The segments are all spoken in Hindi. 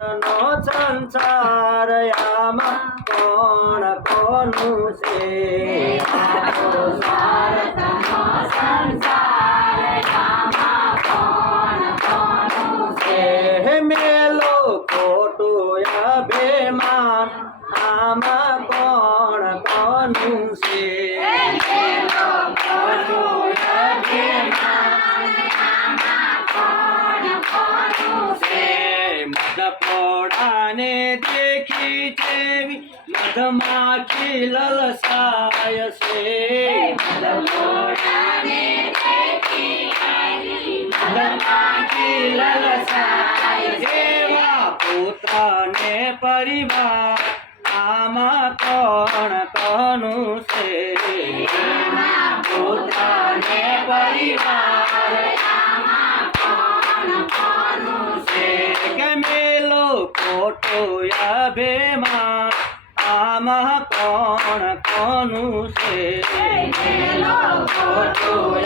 નો સંસાર આમાં કોણ કોનું છે? મેલો આમાં કોણ કોનું છે? मैंने देखी देवी मधमाखी ललसाय से। मधमाखी ललसाय परिवार, आमा कौन कहनु से पोताने परिवार যাবে মা আমা কোন কোনু সে।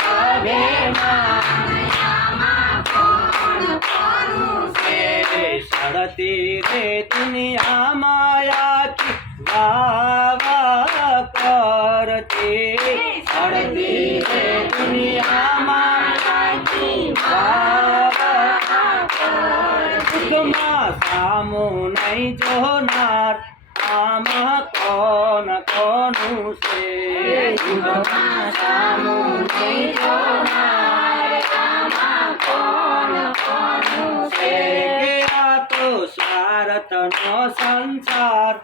যাবে মা সরতি রে দুনিয়া মায়া কি বাবা করতে। সরতি સામું નહીં જોનાર આમાં કોણ કોનું છે? સામું નહીં જોનાર છે? કે આ તો સ્વાર્થનો સંસાર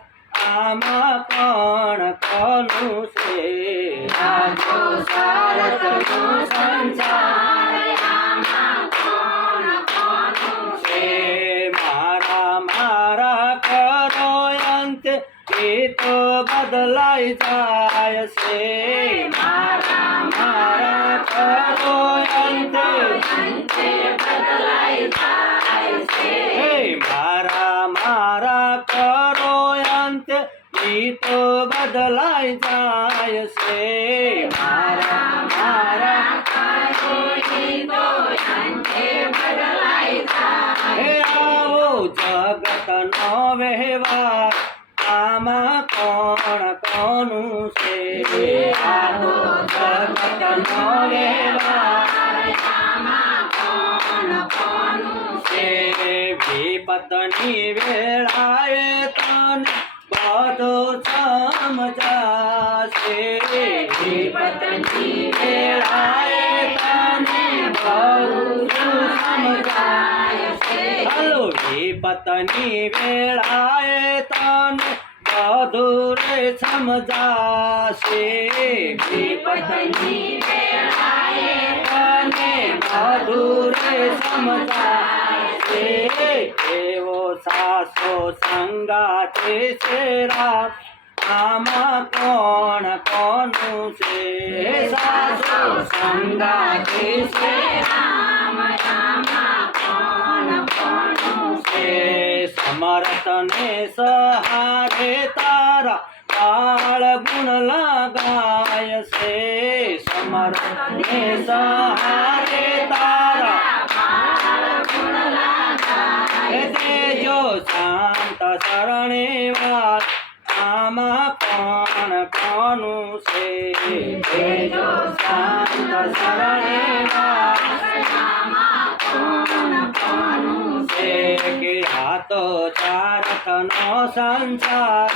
આમાં કોણ કોનું છે? આ તો સ્વાર્થનો સંસાર. અંતે એ તો બદલાઈ જાય છે મારા મારા કરો અંતે હે મારા મારા કરો અંતે ઈ તો બદલાઈ જાય છે મારા મારા હે આવો જગતનો વ્યવહાર આમાં કોણ કોનું છે? પતની વેળાએ તને બધું સમજાશે. પતની વેળાએ તને બધું સમજાશે. હલો પતની વેળાએ તને दूर समझाशे दूर समझाशे एवो सासो संगाते सेरा। आमा कौन कौन से सासो संगाते सेरा। भारत ने सहारे तारा काल गुण लगाय से। समर ने सहारे तारा दे जो शांत शरण वाल आमा कौन कौनु से जो शांत शरण वाल आमा कौन कौनु से के તો ચારકનો સંસાર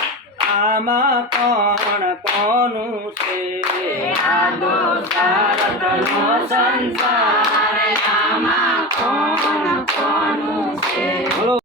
આમાં કોણ કોનું છે? આ તો ચારકનો સંસાર કોણ કોનું છે?